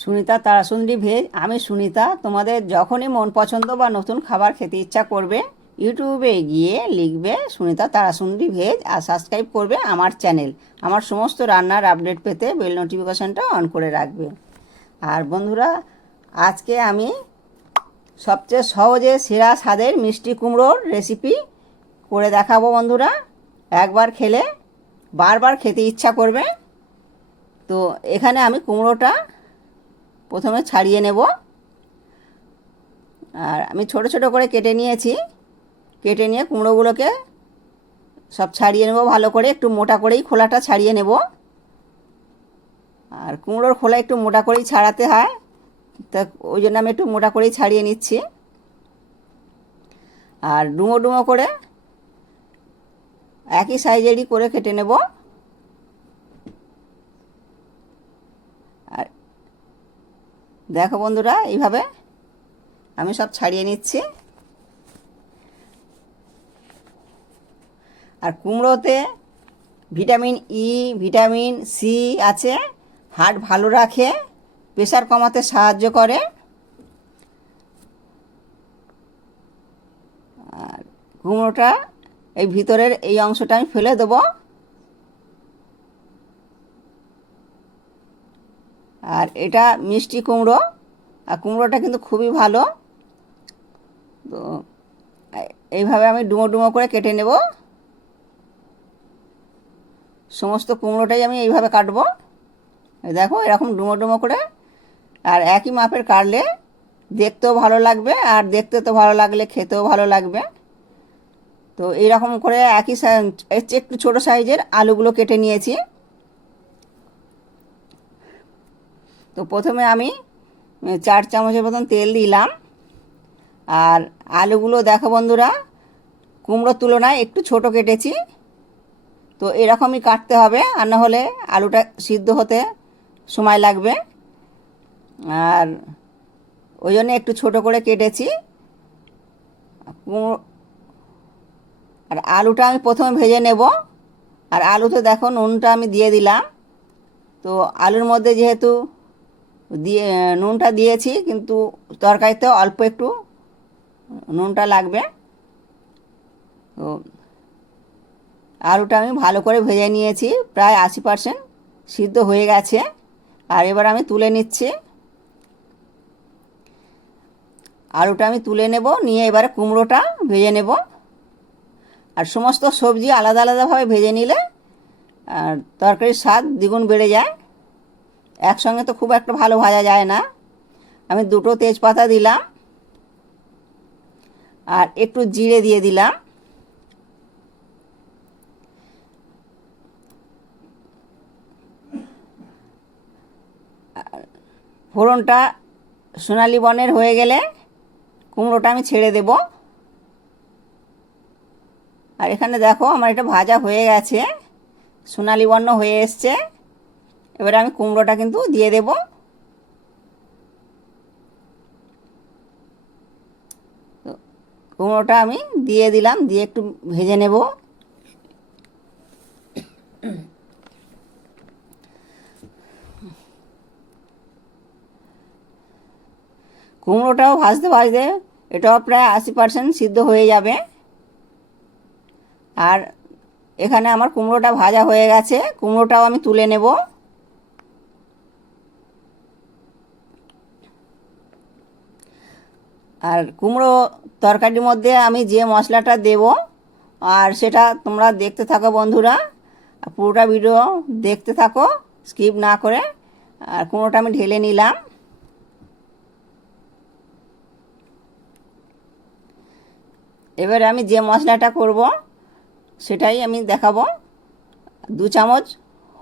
Sunita Tarasundari veg আমি সুনিতা, তোমাদের যখনই মন পছন্দ বা নতুন খাবার খেতে ইচ্ছা করবে, ইউটিউবে গিয়ে লিখবে সুনিতা তারাসুন্দরী ভেজ আর সাবস্ক্রাইব করবে আমার চ্যানেল আমার সমস্ত রান্নার আপডেট পেতে বেল নোটিফিকেশানটা অন করে রাখবে। আর বন্ধুরা, আজকে আমি সবচেয়ে সহজে সেরা স্বাদের মিষ্টি কুমড়োর রেসিপি করে দেখাবো বন্ধুরা। একবার খেলে বারবার খেতে ইচ্ছা করবে। তো এখানে আমি কুমড়োটা প্রথমে ছাড়িয়ে নেব। আর আমি ছোট ছোট করে কেটে নিয়েছি। কেটে নিয়ে কুমড়োগুলোকে সব ছাড়িয়ে নেব ভালো করে। একটু মোটা করেই খোলাটা ছাড়িয়ে নেব। আর কুমড়োর খোলা একটু মোটা করেই ছাড়াতে হয়। তা ওই জন্য আমি একটু মোটা করেই ছাড়িয়ে নিচ্ছি। আর ডুমো ডুমো করে একই সাইজেরই করে কেটে নেব আর দেখো বন্ধুরা, এইভাবে আমি সব ছাড়িয়ে নিচ্ছি। আর কুমড়োতে ভিটামিন ই ভিটামিন সি আছে। হার্ট ভালো রাখে প্রেশার কমাতে সাহায্য করে। আর কুমড়োটা এই ভিতরের এই অংশটা আমি ফেলে দেবো। আর এটা মিষ্টি কুমড়ো, আর কুমড়োটা কিন্তু খুবই ভালো। তো, এইভাবে আমি ডুমো ডুমো করে কেটে নেব। সমস্ত কুমড়োটাই আমি এইভাবে কাটবো। দেখো, এরকম ডুমো ডুমো করে। আর একই মাপের কাটলে দেখতেও ভালো লাগবে, আর দেখতে তো ভালো লাগলে খেতেও ভালো লাগবে। তো এইরকম করে একই সাই- এর চেয়ে একটু ছোটো সাইজের আলুগুলো কেটে নিয়েছি। তো প্রথমে আমি চার চামচের মতন তেল দিলাম। আর আলুগুলো দেখো বন্ধুরা, কুমড়োর তুলনায় একটু ছোট কেটেছি। তো এরকমই কাটতে হবে, আর না হলে আলুটা সিদ্ধ হতে সময় লাগবে। আর ওই জন্য একটু ছোট করে কেটেছি। আর আলুটা আমি প্রথমে ভেজে নেব। আর আলুতে দেখো নুনটা আমি দিয়ে দিলাম। তো আলুর মধ্যে যেহেতু দিয়ে, নুনটা দিয়েছি, কিন্তু তরকারিতে অল্প একটু নুনটা লাগবে। তো আলুটা আমি ভালো করে ভেজে নিয়েছি, প্রায় আশি পারসেন্ট সিদ্ধ হয়ে গেছে। আর এবার আমি তুলে নিচ্ছি। আলুটা আমি তুলে নেব, নিয়ে এবারে কুমড়োটা ভেজে নেব। আর সমস্ত সবজি আলাদা আলাদাভাবে ভেজে নিলে, আর তরকারির স্বাদ দ্বিগুণ বেড়ে যায়। একসঙ্গে তো খুব একটা ভালো ভাজা যায় না। আমি দুটো তেজপাতা দিলাম। আর একটু জিরে দিয়ে দিলাম। ফোড়নটা সোনালি বর্ণের হয়ে গেলে কুমড়োটা আমি ছেড়ে দেব। আর এখানে দেখো আমার এটা ভাজা হয়ে গেছে। সোনালি বর্ণ হয়ে এসছে। এবারে আমি কুমড়োটা কিন্তু দিয়ে দেব। কুমড়োটা আমি দিয়ে দিলাম, দিয়ে একটু ভেজে নেব। কুমড়োটাও ভাজতে ভাজতে এটাও প্রায় আশি পার্সেন্ট সিদ্ধ হয়ে যাবে। আর এখানে আমার কুমড়োটা ভাজা হয়ে গেছে, কুমড়োটাও আমি তুলে নেব। আর কুমড়ো তরকারির মধ্যে আমি যে মশলাটা দেব, আর সেটা তোমরা দেখতে থাকো বন্ধুরা পুরোটা ভিডিও দেখতে থাকো, স্কিপ না করে, আর কুমড়োটা আমি ঢেলে নিলাম। এবারে আমি যে মশলাটা করব, সেটাই আমি দেখাবো। দু চামচ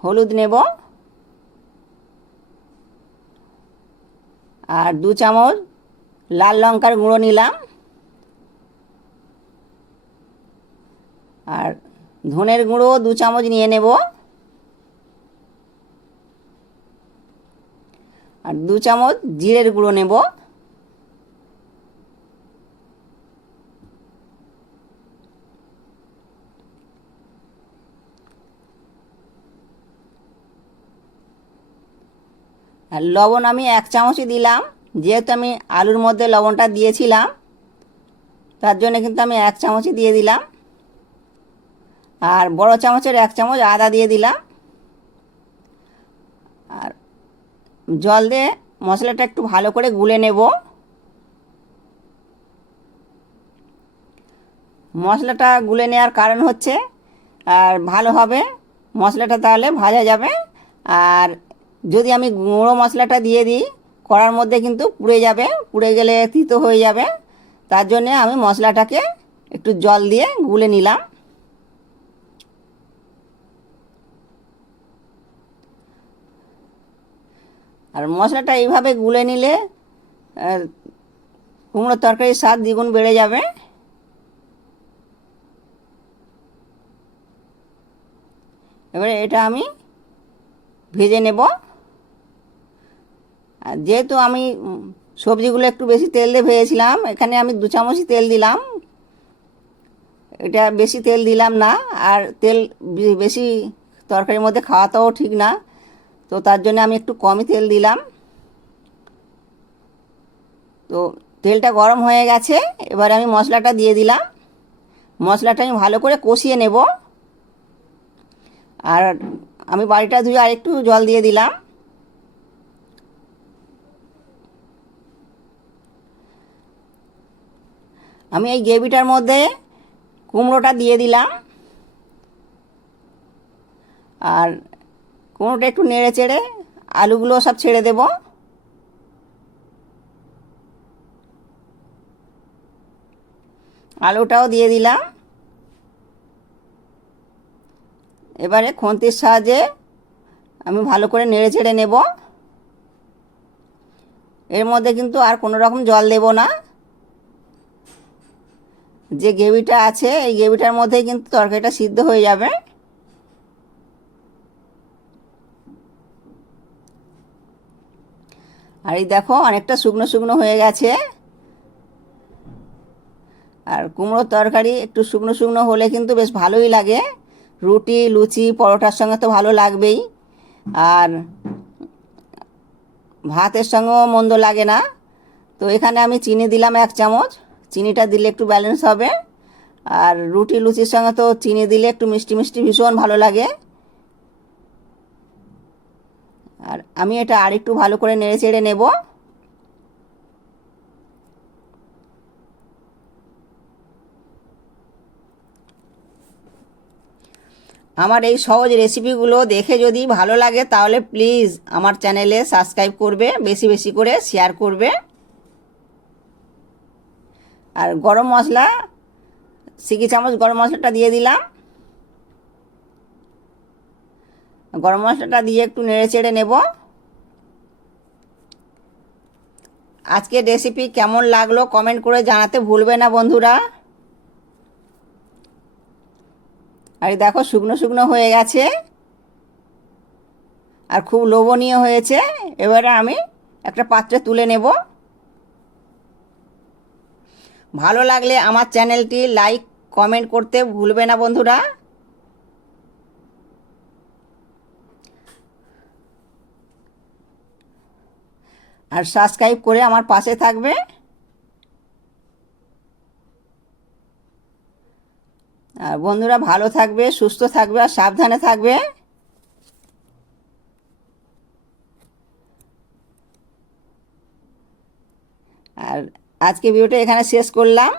হলুদ নেব, আর দু চামচ লাল লঙ্কার গুঁড়ো নিলাম। আর ধনের গুঁড়ো দু চামচ নিয়ে নেব। আর দু চামচ জিরের গুঁড়ো নেব। আর লবণ আমি এক চামচই দিলাম। যেহেতু আমি আলুর মধ্যে লবণটা দিয়েছিলাম, তার জন্য কিন্তু আমি এক চামচই দিয়ে দিলাম। আর বড় চামচের এক চামচ আদা দিয়ে দিলাম। আর জল দিয়ে মশলাটা একটু ভালো করে গুলে নেব। মশলাটা গুলে নেওয়ার কারণ হচ্ছে, আর ভালোভাবে মশলাটা তাহলে ভাজা যাবে। আর যদি আমি গুঁড়ো মশলাটা দিয়ে দিই কড়ার মধ্যে কিন্তু পুড়ে যাবে, পুড়ে গেলে তিতো হয়ে যাবে। তার জন্যে আমি মশলাটাকে একটু জল দিয়ে গুলে নিলাম। আর মশলাটা এইভাবে গুলে নিলে কুমড়োর তরকারির স্বাদ দ্বিগুণ বেড়ে যাবে। এবারে এটা আমি ভেজে নেব। যেহেতু আমি সবজিগুলো একটু বেশি তেল দিয়ে ভেজেছিলাম, এখানে আমি দু চামচই তেল দিলাম। এটা বেশি তেল দিলাম না, আর তেল বেশি তরকারির মধ্যে খাওয়াটাও ঠিক না, তো তার জন্য আমি একটু কমই তেল দিলাম। তো তেলটা গরম হয়ে গেছে, এবার আমি মশলাটা দিয়ে দিলাম। মশলাটা আমি ভালো করে কষিয়ে নেব। আর আমি বাড়িটা ধুয়ে আর একটু জল দিয়ে দিলাম। আমি এই গ্রেভিটার মধ্যে কুমড়োটা দিয়ে দিলাম। আর কুমড়োটা একটু নেড়ে চেড়ে আলুগুলো সব ছেড়ে দেব। আলুটাও দিয়ে দিলাম। এবারে খুন্তির সাহায্যে আমি ভালো করে নেড়ে চেড়ে নেব। এর মধ্যে কিন্তু আর কোনো রকম জল দেব না। যে গ্রেভিটা আছে, এই গ্রেভিটার মধ্যেই কিন্তু তরকারিটা সিদ্ধ হয়ে যাবে। আর এই দেখো, অনেকটা শুকনো শুকনো হয়ে গেছে। আর কুমড়োর তরকারি একটু শুকনো শুকনো হলে কিন্তু বেশ ভালোই লাগে। রুটি, লুচি, পরোটার সঙ্গে তো ভালো লাগবেই। আর ভাতের সঙ্গেও মন্দ লাগে না। তো এখানে আমি চিনি দিলাম এক চামচ। চিনিটা দিলে একটু ব্যালেন্স হবে। আর রুটি, লুচির সঙ্গে তো চিনি দিলে একটু মিষ্টি মিষ্টি ভীষণ ভালো লাগে। আর আমি এটা আর একটু ভালো করে নেড়ে চেড়ে নেব। আমার এই সহজ রেসিপিগুলো দেখে যদি ভালো লাগে তাহলে প্লিজ আমার চ্যানেলে সাবস্ক্রাইব করবে, বেশি বেশি করে শেয়ার করবে। আর গরম মশলা, সিকি চামচ গরম মশলাটা দিয়ে দিলাম। গরম মশলাটা দিয়ে একটু নেড়ে চেড়ে নেব। আজকের রেসিপি কেমন লাগল কমেন্ট করে জানাতে ভুলবে না বন্ধুরা। আর দেখো শুকনো শুকনো হয়ে গেছে। আর খুব লোভনীয় হয়েছে। এবারে আমি একটা পাত্রে তুলে নেব। ভালো লাগলে আমার চ্যানেলটি লাইক, কমেন্ট করতে ভুলবে না বন্ধুরা। আর সাবস্ক্রাইব করে আমার পাশে থাকবে। আর বন্ধুরা ভালো থাকবে, সুস্থ থাকবে আর সাবধানে থাকবে আর আজকে ভিডিওটা এখানে শেষ করলাম।